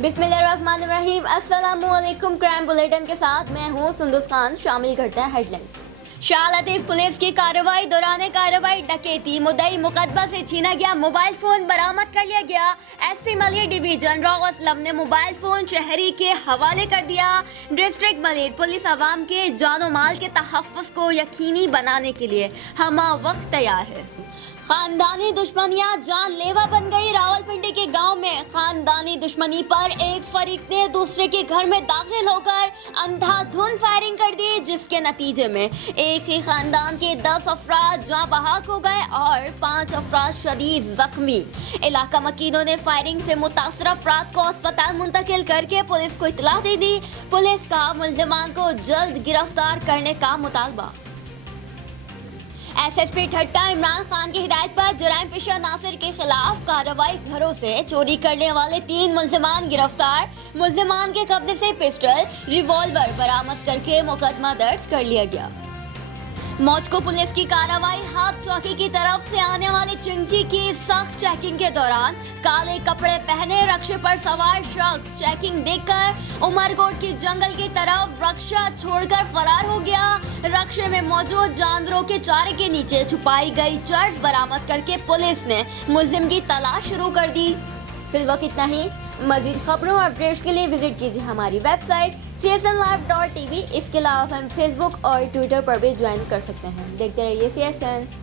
बिस्मिल्लाहिर्रहमानिर्रहीम। अस्सलामुअलैकुम। Crime bulletin के साथ मैं हूँ सुंदुस खान। शामिल करते हैं हेडलाइंस। शाह लतीफ पुलिस की कार्रवाई। दौरान कार्रवाई डकैती मुद्दई मुकदमा से छीना गया मोबाइल फोन बरामद कर लिया गया। SP Malir division raw Aslam ने मोबाइल फोन शहरी के हवाले कर दिया। डिस्ट्रिक्ट मलिर पुलिस अवाम के जानो माल के तहफ़्फ़ुज़ को यकीनी बनाने के लिए हमा वक्त तैयार है। खानदानी दुश्मनियां जानलेवा बन गई। रावलपिंडी के गांव में खानदानी दुश्मनी पर एक फरीक ने दूसरे के घर में दाखिल होकर अंधाधुंध फायरिंग कर दी, जिसके नतीजे में एक ही खानदान के 10 अफराद जाँ बहक हो गए और 5 अफराद शदीद जख्मी। इलाका मकीनों ने फायरिंग से मुतासर अफराद को अस्पताल मुंतकिल करके पुलिस को इतला दे दी। पुलिस का मुल्जिमान को जल्द गिरफ्तार करने का मुतालबा। एसएसपी ठट्टा इमरान खान की हिदायत पर जराइम पेशा नासिर के खिलाफ कार्रवाई। घरों से चोरी करने वाले 3 मुल्जिमान गिरफ्तार। मुल्जिमान के कब्जे से पिस्टल रिवॉल्वर बरामद करके मुकदमा दर्ज कर लिया गया। मौजको पुलिस की कार्रवाई। हाथ चौकी की तरफ से आने वाले चिंची की सख्त चेकिंग के दौरान काले कपड़े पहने रक्शे पर सवार शख्स चेकिंग देखकर उमरकोट की जंगल की तरफ रक्षा छोड़कर फरार हो गया। रक्शे में मौजूद जानवरों के चारे के नीचे छुपाई गई चर्स बरामद करके पुलिस ने मुलजिम की तलाश शुरू कर दी। फिलहाल इतना ही। मजीद खबरों और अपडेट्स के लिए विजिट कीजिए हमारी वेबसाइट csnlive.tv। इसके अलावा हम फेसबुक और ट्विटर पर भी ज्वाइन कर सकते हैं। देखते रहिए CSN।